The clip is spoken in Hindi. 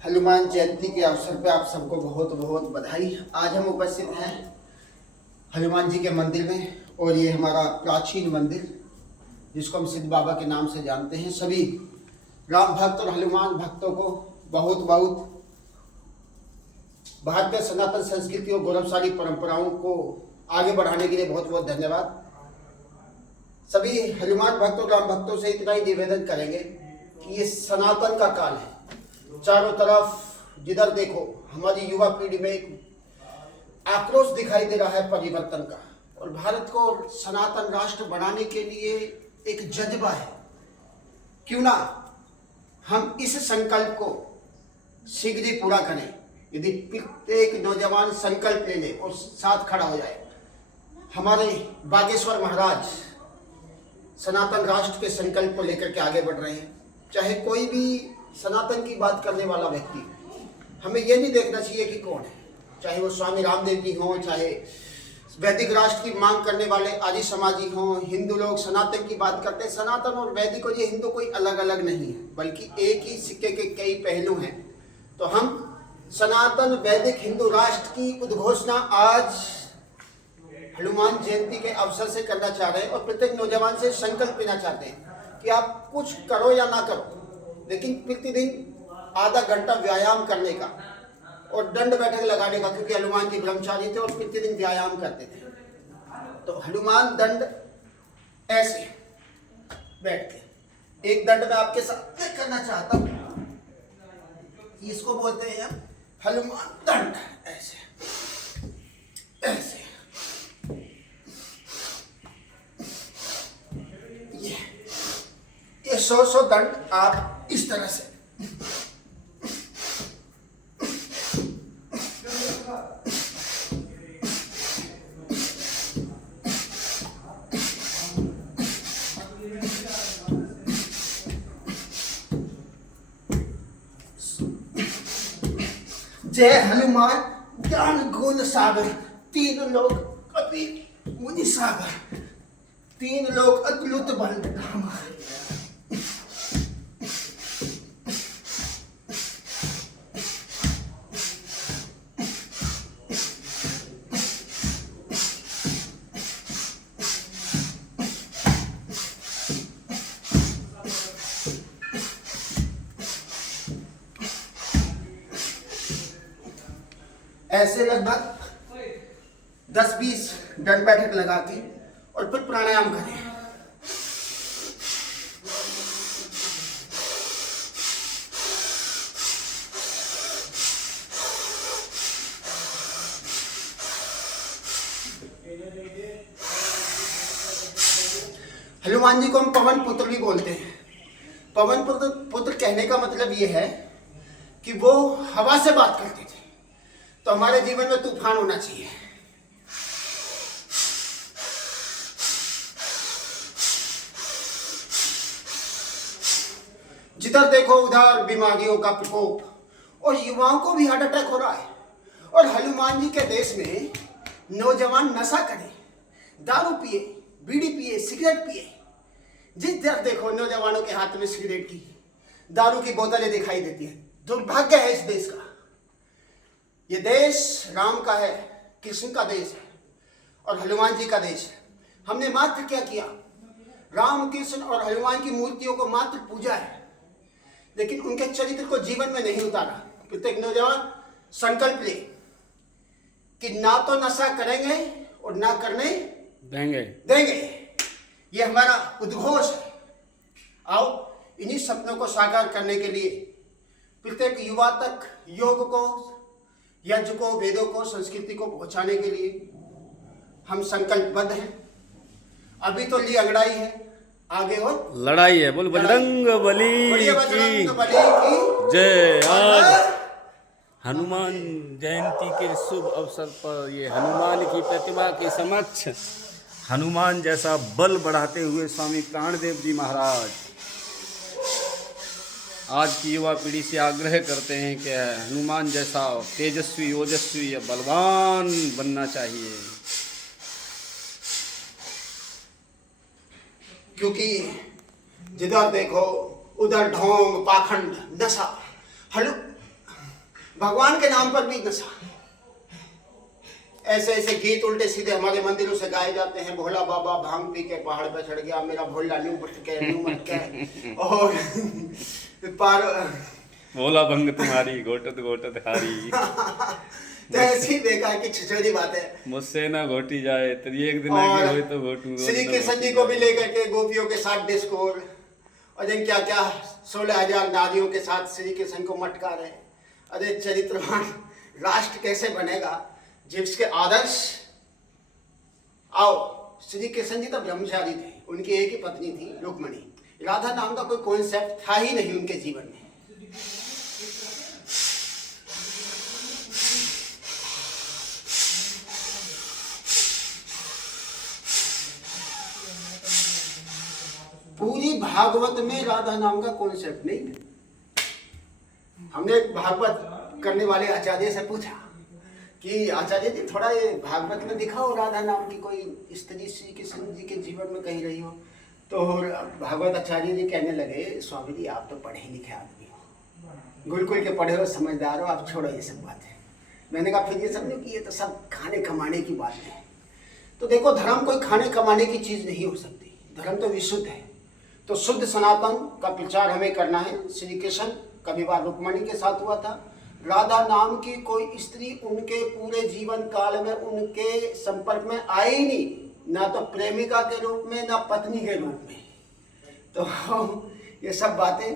हनुमान जयंती के अवसर पे आप सबको बहुत बहुत बधाई। आज हम उपस्थित हैं हनुमान जी के मंदिर में, और ये हमारा प्राचीन मंदिर जिसको हम सिद्ध बाबा के नाम से जानते हैं। सभी राम भक्त और हनुमान भक्तों को बहुत बहुत भारतीय सनातन संस्कृति और गौरवशाली परंपराओं को आगे बढ़ाने के लिए बहुत बहुत धन्यवाद। सभी हनुमान भक्तों राम भक्तों से इतना ही निवेदन करेंगे कि ये सनातन का काल है। चारों तरफ जिधर देखो हमारी युवा पीढ़ी में एक आक्रोश दिखाई दे रहा है परिवर्तन का, और भारत को सनातन राष्ट्र बनाने के लिए एक जज्बा है। क्यों ना हम इस संकल्प को शीघ्र ही पूरा करें। यदि प्रत्येक नौजवान संकल्प ले ले और साथ खड़ा हो जाए। हमारे बागेश्वर महाराज सनातन राष्ट्र के संकल्प को लेकर के आगे बढ़ रहे हैं। चाहे कोई भी सनातन की बात करने वाला व्यक्ति, हमें यह नहीं देखना चाहिए कि कौन है, चाहे वो स्वामी रामदेव जी हों, चाहे वैदिक राष्ट्र की मांग करने वाले आर्य समाजी हों, हिंदू लोग सनातन की बात करते हैं। सनातन और वैदिक और ये हिंदू कोई अलग अलग नहीं है, बल्कि एक ही सिक्के के कई पहलू हैं। तो हम सनातन वैदिक हिंदू राष्ट्र की उद्घोषणा आज हनुमान जयंती के अवसर से करना चाह रहे हैं, और प्रत्येक नौजवान से संकल्प लेना चाहते हैं कि आप कुछ करो या ना करो, लेकिन प्रतिदिन आधा घंटा व्यायाम करने का और दंड बैठक लगाने का, क्योंकि हनुमान जी ब्रह्मचारी थे और प्रतिदिन व्यायाम करते थे। तो हनुमान दंड ऐसे बैठ के एक दंड में आपके साथ करना चाहता हूं, इसको बोलते हैं हनुमान दंड। ऐसे ऐसे ये 100 दंड आप इस तरह से जय हनुमान ज्ञान गुण सागर, तीन लोग कपि मुनि सागर, तीन लोग अतुलित बल धामा। ऐसे लगभग 10-20 दंड बैठक लगा के और फिर प्राणायाम करें। हनुमान जी को हम पवन पुत्र भी बोलते हैं। पवन पुत्र कहने का मतलब यह है कि वो हवा से बात करते थे। तो हमारे जीवन में तूफान होना चाहिए। जिधर देखो उधर बीमारियों का प्रकोप, और युवाओं को भी हार्ट अटैक हो रहा है। और हनुमान जी के देश में नौजवान नशा करें, दारू पिए, बीड़ी पिए, सिगरेट पिए। जिधर देखो नौजवानों के हाथ में सिगरेट की, दारू की बोतलें दिखाई देती है। दुर्भाग्य है इस देश का। ये देश राम का है, कृष्ण का देश है और हनुमान जी का देश है। हमने मात्र क्या किया? राम, कृष्ण और हनुमान की मूर्तियों को मात्र पूजा है, लेकिन उनके चरित्र को जीवन में नहीं उतारा। प्रत्येक नौजवान संकल्प ले कि ना तो नशा करेंगे और ना करने देंगे। ये हमारा उद्घोष है। आओ इन्हीं सपनों को साकार करने के लिए प्रत्येक युवा तक योग को, यज्ञ को, वेदों को, संस्कृति को पहुंचाने के लिए हम संकल्पबद्ध हैं। अभी तो ली अंगड़ाई है, आगे और लड़ाई है। बोल बजरंग बली की जय। आज हनुमान जयंती के शुभ अवसर पर ये हनुमान की प्रतिमा के समक्ष हनुमान जैसा बल बढ़ाते हुए स्वामी प्राणदेव जी महाराज आज की युवा पीढ़ी से आग्रह करते हैं कि हनुमान जैसा तेजस्वी, ओजस्वी या बलवान बनना चाहिए। क्योंकि जिधर देखो उधर ढोंग, पाखंड, नशा। भगवान के नाम पर भी नशा। ऐसे ऐसे गीत उल्टे सीधे हमारे मंदिरों से गाए जाते हैं। भोला बाबा भांग पी के पहाड़ पे चढ़ गया, मेरा भोला न्यू मट के और पार भोला भंग तुम्हारी घोटत घोटत हारी। तो ऐसी बेकार की छिछोरी बात है। मुझसे ना घोटी जाए तेरी एक दिन आगे होए तो घोटू। श्री कृष्ण जी को भी लेकर के गोपियों के साथ डिस्कोर और क्या क्या 16,000 नारियों के साथ श्री कृष्ण को मटका रहे। अरे चरित्रवान राष्ट्र कैसे बनेगा जिसके आदर्श। आओ, श्री कृष्ण जी तो ब्रह्मचारी थे, उनकी एक ही पत्नी थी रुक्मणी। राधा नाम का कोई कॉन्सेप्ट था ही नहीं उनके जीवन में। पूरी भागवत में राधा नाम का कॉन्सेप्ट नहीं है। हमने एक भागवत करने वाले आचार्य से पूछा कि आचार्य जी थोड़ा ये भागवत में दिखाओ राधा नाम की कोई स्त्री श्री कृष्ण जी के जीवन में कहीं रही हो। तो भागवत आचार्य जी कहने लगे, स्वामी जी आप तो पढ़े लिखे आदमी हो, गुरुकुल के पढ़े हो, समझदार हो, आप छोड़ो ये सब बातें। मैंने कहा फिर ये समझो कि ये तो सब खाने कमाने की बात है। तो देखो, धर्म कोई खाने कमाने की चीज़ नहीं हो सकती। धर्म तो विशुद्ध है। तो शुद्ध सनातन का प्रचार हमें करना है। श्री कृष्ण का विवाह रुक्मणी के साथ हुआ था। राधा नाम की कोई स्त्री उनके पूरे जीवन काल में उनके संपर्क में आई ही नहीं, ना तो प्रेमिका के रूप में ना पत्नी के रूप में। तो ये सब बातें